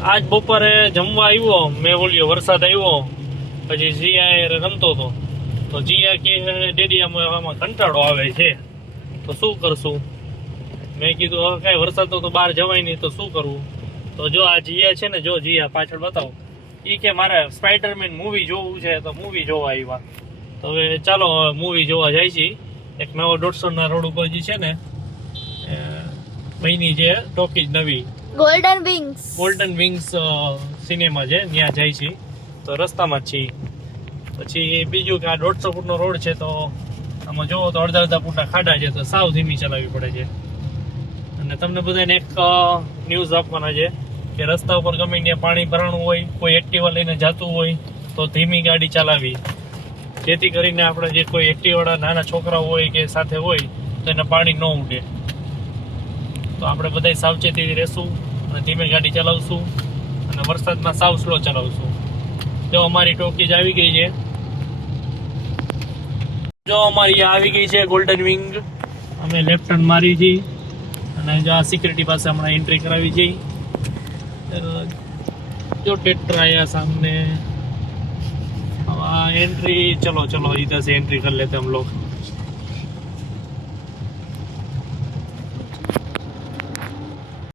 આજ બપોરે જમવા આવ્યો મેં, બોલ્યો વરસાદ આવ્યો, પછી જીયા રમતો હતો તો જીયા કે ડેડી આમાં કંટાળો આવે છે તો શું કરશું. મેં કીધું હવે કાંઈ વરસાદ તો બહાર જવાય નહીં તો શું કરવું. તો જો આ જીયા છે ને, જો જીયા પાછળ બતાવો, એ કે મારે સ્પાઈડરમેન મૂવી જોવું છે તો મૂવી જોવા આવ્યા. તો હવે ચાલો મૂવી જોવા જાય છે. એક નવો દોઢસોના રોડ ઉપર જે છે ને મહિની જે ટોકીજ નવી ગોલ્ડન વિંગ્સ સિનેમા છે, ત્યાં જાય છે. તો રસ્તામાં જ છીએ. પછી બીજું કે આ 150 ફૂટનો રોડ છે તો આમાં જોવો તો અડધા ફૂટના ખાડા છે તો સાવ ધીમી ચલાવવી પડે છે. અને તમને બધાને એક ન્યૂઝ આપવાના છે કે રસ્તા ઉપર ગમે ત્યાં પાણી ભરાણું હોય, કોઈ એક્ટિવા લઈને જતું હોય તો ધીમી ગાડી ચલાવી, જેથી કરીને આપણે જે કોઈ એક્ટિવાવાળા નાના છોકરાઓ હોય કે સાથે હોય તો એને પાણી ન ઉડે. તો આપણે બધા સાવચેતી રહેશું અને ધીમે ગાડી ચલાવશું અને વરસાદમાં સાવ સ્લો ચલાવશું. જો અમારી ટોકીજ આવી ગઈ છે, જો અમારી આવી ગઈ છે ગોલ્ડન વિંગ. અમે લેફ્ટ ટર્ન મારી છીએ અને જો આ સિક્યુરિટી પાસે હમણાં એન્ટ્રી કરાવી છે. जो टेट्रा आया सामने, अब एंट्री चलो इधर से एंट्री कर लेते हम लोग.